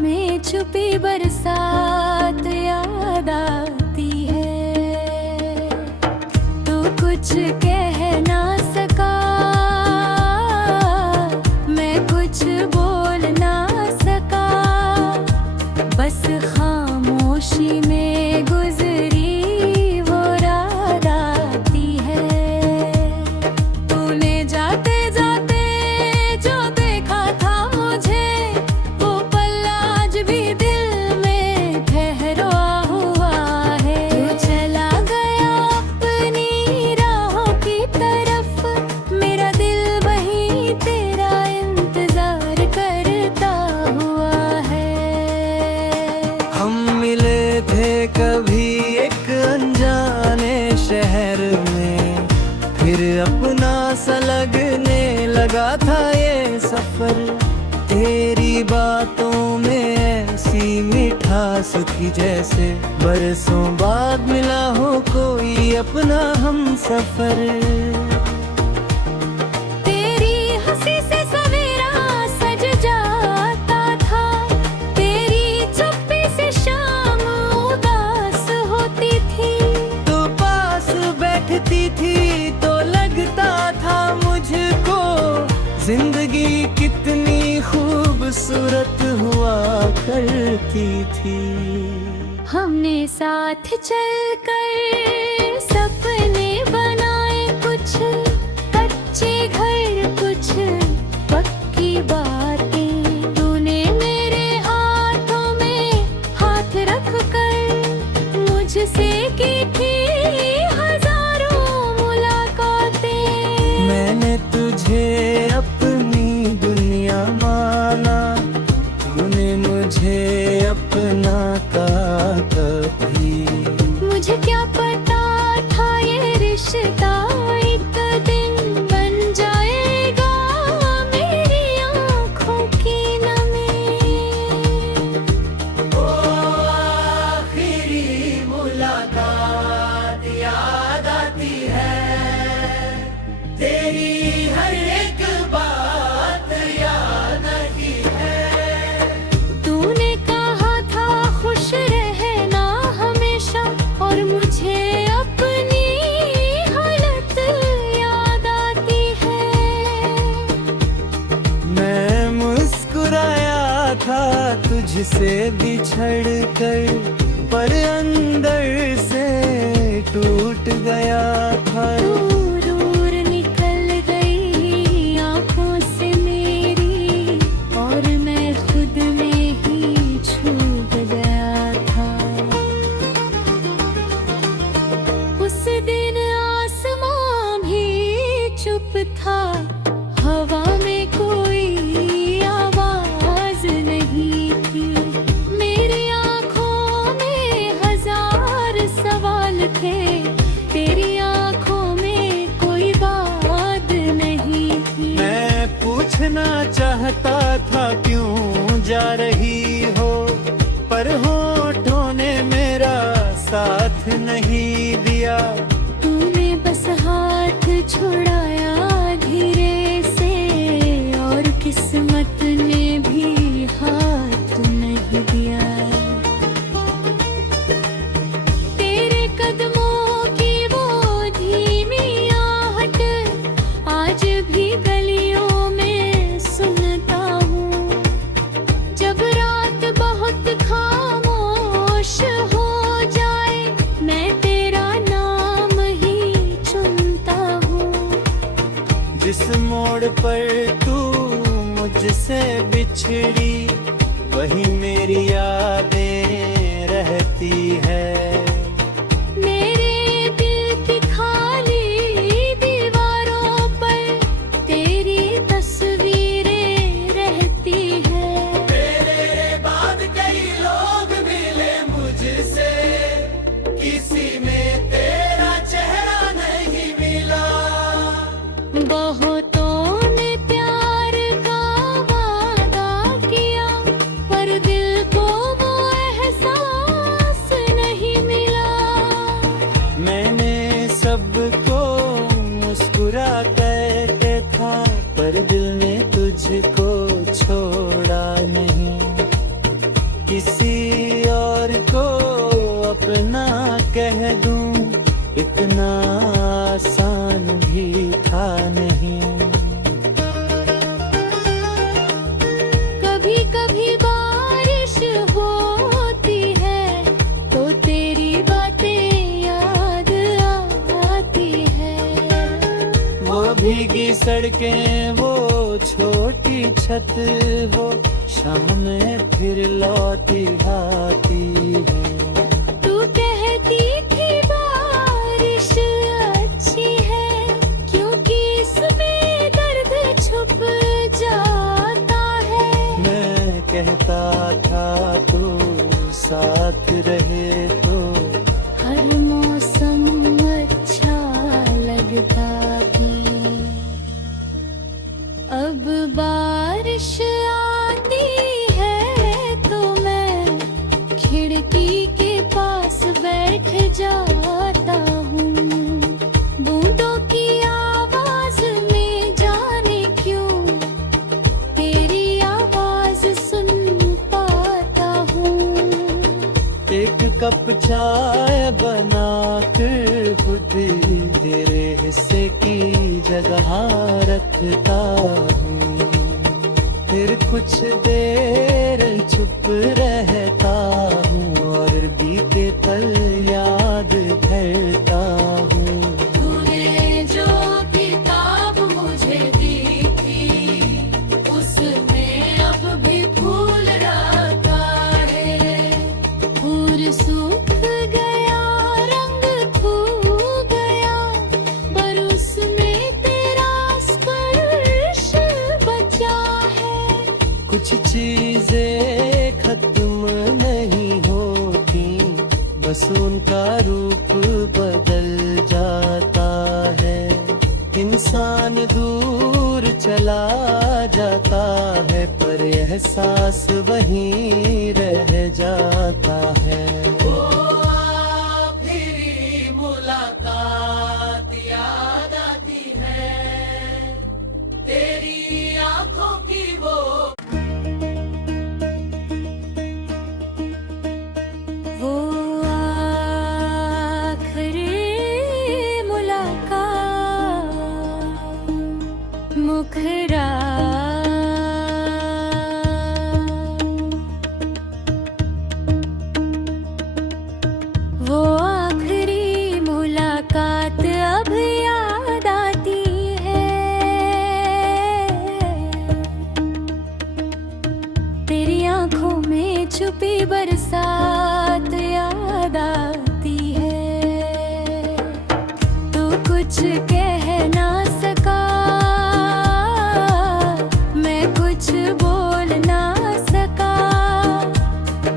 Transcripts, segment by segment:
में छुपी बरसात याद आती है। तू कुछ कह ना सका, मैं कुछ बोल ना सका, बस खामोशी में गुजरी वो रात आती है। तूने जाते जाते जो देखा था मुझे, वो पल आज भी दिल में ठहरा हुआ है। तू चला गया अपनी राहों की तरफ, मेरा दिल वहीं तेरा इंतजार करता हुआ है। हम मिले थे कभी एक अनजाने शहर में, फिर अपना सा लगने लगा था ये सफर। तेरी बातों में ऐसी मिठास थी जैसे बरसों बाद मिला हो कोई अपना हम सफर। तेरी हंसी से सवेरा सज जाता था, तेरी चुप्पी से शाम उदास होती थी। तो पास बैठती थी तो लगता था मुझको जिंदगी कितनी खूबसूरत हुआ करती थी। हमने साथ चलकर सपने बनाए, कुछ कच्चे घर कुछ पक्की बातें। तूने मेरे हाथों में हाथ रख कर मुझसे की थी हजारों मुलाकातें। मैंने तुझे अपनी दुनिया माना, तूने मुझे अपना कभी। मुझे क्या पता था ये रिश्ता एक दिन बन जाएगा मेरी आँखों की नमी। ओ आखिरी मुलाकात याद आती है, तेरी हर एक बात याद आती है। तूने कहा था खुश रहना हमेशा, और मुझे अपनी हालत याद आती है। मैं मुस्कुराया था तुझसे बिछड़ कर, पर अंदर से टूट गया था। दूर दूर निकल गई आँखों से मेरी, और मैं खुद में ही छूट गया था। उस दिन आसमां भी चुप था, हवा में कोई आवाज नहीं थी। मेरी आँखों में हजार सवाल थे, तेरी आँखों में कोई बात नहीं थी। मैं पूछना चाहता था क्यों जा रही हो, पर होठों ने मेरा साथ नहीं दिया। तूने बस हाथ छुड़ाया धीरे से, और किस्मत ने भी हाथ नहीं दिया। तेरे कदमों की वो धीमी आहट आज भी गलियों में सुनता हूँ। जब रात बहुत खामोश हो जाए, मैं तेरा नाम ही चुनता हूँ। जिस मोड़ पर तू मुझसे बिछड़ी, वही मेरी यादें रहती है। मेरे दिल की खाली दीवारों पर तेरी तस्वीरें रहती है। तेरे बाद कई लोग मिले मुझसे, किसी में तेरा चेहरा नहीं मिला। बहुतों ने प्यार का वादा किया, पर दिल को वो एहसास नहीं मिला। कभी कभी बारिश होती है तो तेरी बातें याद आती है। वो भीगी सड़कें, वो छोटी छत, वो शाम में फिर लौटी आती है। तू कहती थी बारिश अच्छी है क्योंकि इसमें दर्द छुप जाता है। मैं कहता था तो साथ रहे तो हर मौसम अच्छा लगता थी। अब बारिश आती है तो मैं खिड़की के पास बैठ जाता हूँ। बूंदों की आवाज में जाने क्यों तेरी आवाज सुन पाता हूँ। एक कप चाय बना कर खुद तेरे हिस्से की जगह रखता हूँ। फिर कुछ देर चुप रहता हूँ और बीते पल याद करता हूँ। तूने जो किताब मुझे दी थी उसमें अब भी फूल रखा है। फूल सूख गया, रंग खो गया, पर उसमें तेरा स्पर्श बचा है। कुछ चीजें खत्म नहीं होती, बस उनका रूप बदल जाता है। इंसान दूर चला जाता है पर एहसास वहीं रह जाता है। वो आखिरी मुलाकात याद आती है, तेरी आंखों की वो आखिरी मुलाकात मुखरा। वो आखिरी मुलाकात अब याद आती है। तेरी आंखों में छुपी बरसात याद आती है। तू कुछ कह ना सका, मैं कुछ बोल ना सका,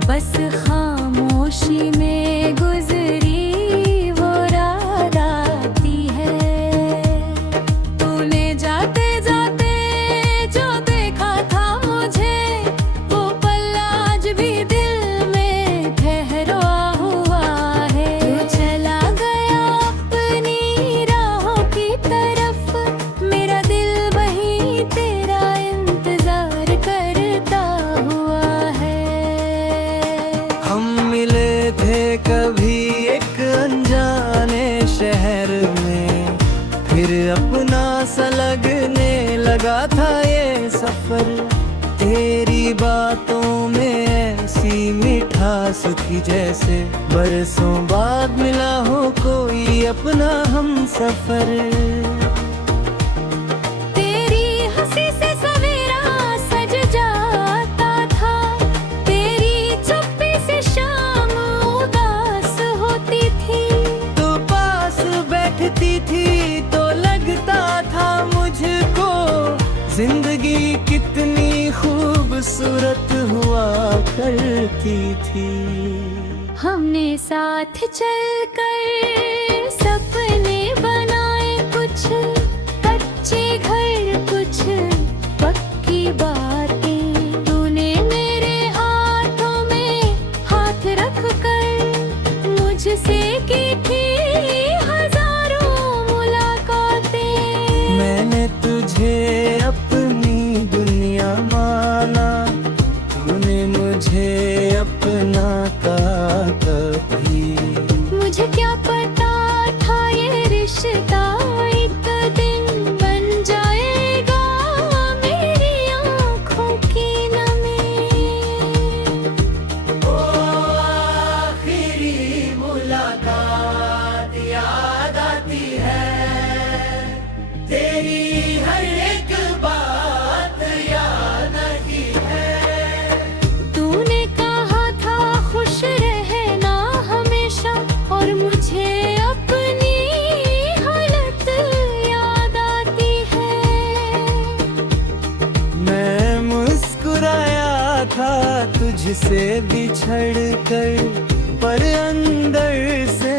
बस खामोशी में गुजरी वो रात आती है। तूने जाते जाते जो देखा था मुझे वो पल आज भी दिल में ठहरा हुआ है। तू चला गया अपनी राहों की तरफ, मेरा दिल वहीं तेरा इंतजार करता हुआ है। हम मिले थे कभी एक अनजाने शहर में, फिर अपना सा लगने लगा था ये सफर। तेरी बातों में ऐसी मिठास थी जैसे बरसों बाद मिला हो कोई अपना हम सफर। तेरी हंसी से सवेरा सज जाता था, तेरी चुप्पी से शाम उदास होती थी। तो पास बैठती थी तो लगता था मुझको जिंदगी कितनी खूबसूरत हुआ करती थी। हमने साथ चलकर सपने बनाए, कुछ कच्चे घर कुछ पक्की बातें। तूने मेरे हाथों में हाथ रख कर मुझसे की थी हजारों मुलाकातें। मैंने तुझे अपनी दुनिया माना, तूने मुझे अपना कभी। मुझे क्या पता था ये रिश्ता एक दिन बन जाएगा मेरी आँखों की नमी। तुझसे बिछड़ कर, पर अंदर से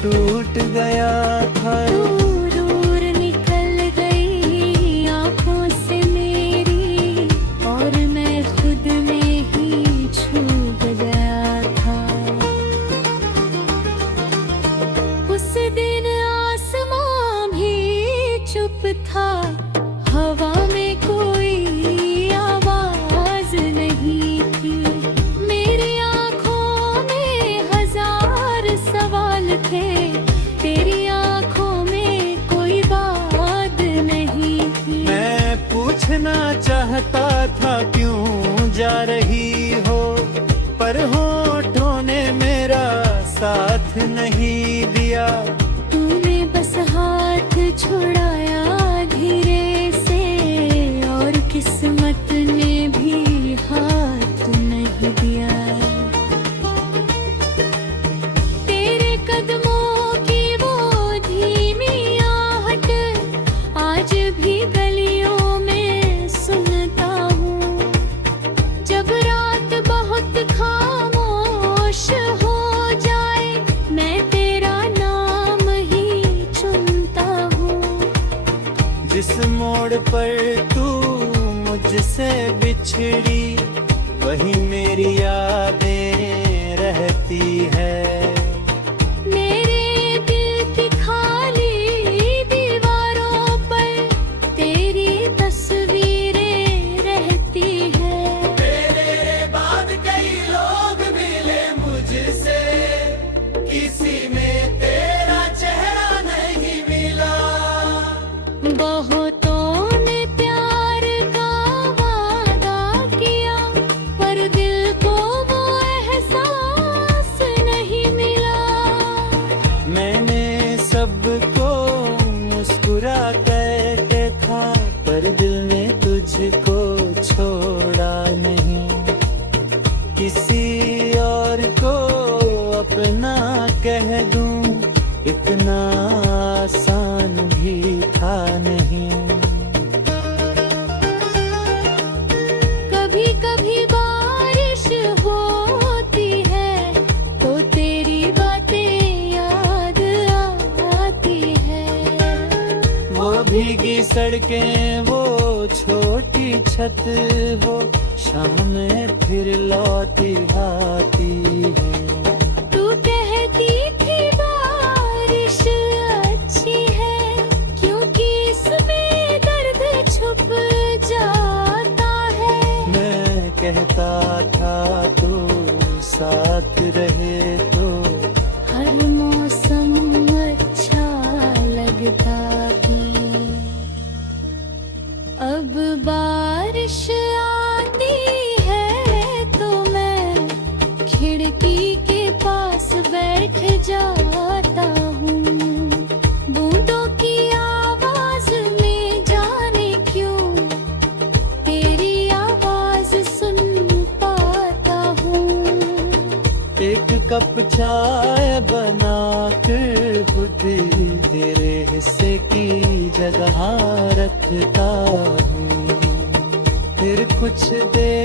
टूट गया था। दूर दूर निकल गई आँखों से मेरी, और मैं खुद में ही छूट गया था। उस दिन आसमां भी चुप था, हवा में कोई आवाज नहीं थी। मेरी आँखों में हजार सवाल थे, तेरी आँखों में कोई बात नहीं थी। मैं पूछना चाहता था क्यों जा रही हो, पर होठों ने मेरा साथ नहीं दिया। तूने बस हाथ छुड़ाया धीरे से, और किस्मत ने भी हाथ नहीं दिया। तेरे कदमों की वो धीमी आहट आज भी गलियों में सुनता हूँ। जब रात बहुत खामोश हो जाए, मैं तेरा नाम ही चुनता हूँ। जिस मोड़ पर तू मुझसे बिछड़ी, वही मेरी यादें रहती है। मेरे दिल की खाली दीवारों पर तेरी तस्वीरें रहती है। तेरे बाद कई लोग मिले मुझसे, किसी में तेरा चेहरा नहीं मिला। बहुतों ने प्यार का वादा किया, पर दिल को वो एहसास नहीं मिला। मैंने सबको मुस्कुरा कहते था, पर दिल ने तुझको छोड़ा नहीं। किसी और को अपना कह दूं, इतना आसान भी था नहीं। कभी कभी बारिश होती है, तो तेरी बातें याद आती है। वो भीगी सड़कें, वो छोटी छत, वो शाम में फिर लौटी आती है। तू कहती थी बारिश अच्छी है, क्योंकि इसमें दर्द छुप जाता है। मैं कहता था तू साथ रहे तो, हर मौसम अच्छा लगता है। अब बारिश आती है तो मैं खिड़की के पास बैठ जाता हूँ। बूंदों की आवाज में जाने क्यों तेरी आवाज सुन पाता हूँ। एक कप चाय बना कर खुद तेरे हिस्से की जगह रखता हूँ। फिर कुछ देर